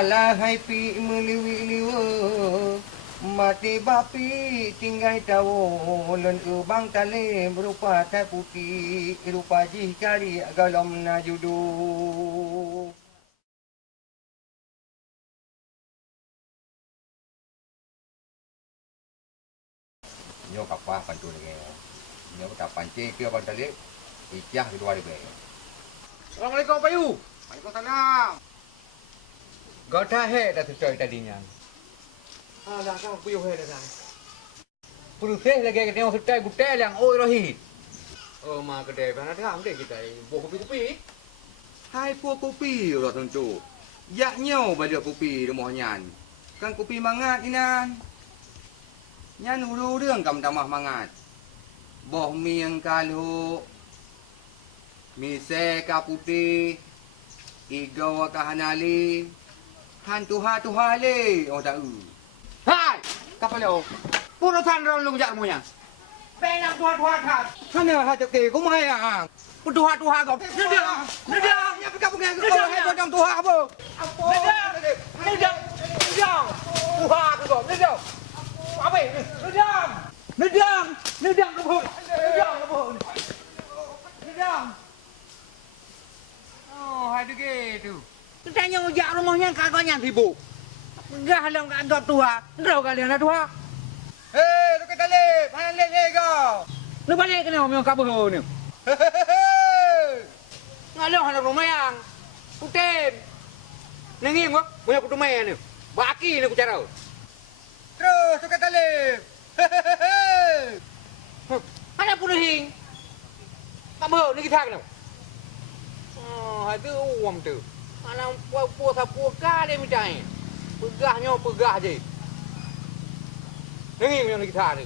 Alahai pi meliwi-liwa mati bapi tinggai tawo len ubang tale berupa tai putih rupa jih kari galom na judu. Nyo kapah pantu lagi. Nyo tak pancing ke abang tale ikyah kedua dia. Assalamualaikum Pak Yu. Waalaikumsalam. Kau dah dah sesuai tadinya. Dah kau puyuh dah. Proses lagi kita tengok setai butai yang oi rohi. Oh mak kedai mana dah ambil kita buah kopi-kopi. Hai buah kopi orang tentu. Yak nyau balik kopi rumahnya. Kan kopi mangat inan. Nyan ulu rương cầm tamah mangat. Boh mi yang kalu. Mi se ka putih. Igo ka hanali. Han tuha le oh tahu. Hai, kapal yo. Puro than ron lu jak moyang. Penang tuha that. Sana ha jek ko mai ah. Tuha kau. Nida, nya pika punya ko hai ko jong tuha apa? Nida. Tuha ko. Nida. Apa ini? Nidang ke pun. Nidang. Oh, ada gitu. Kita nyojak rumahnya kagaknya sibuk. Enggak halang ke anggap tua. Enggak kalian ada tua. Hei, lu kita lep. Mana lep kau? Lu balik ke ni orang kabur ni. Ngalah halang rumah yang. Putin. Nengim kok. Punya kutu main ni. Baki ni aku cara. Terus tu kata lep. Mana pun hing. Kabur ni kita kenapa? Oh, ada uam tu. Anak puas puas dia macam ni. Pegahnya pegah je. Ni yang kita ada.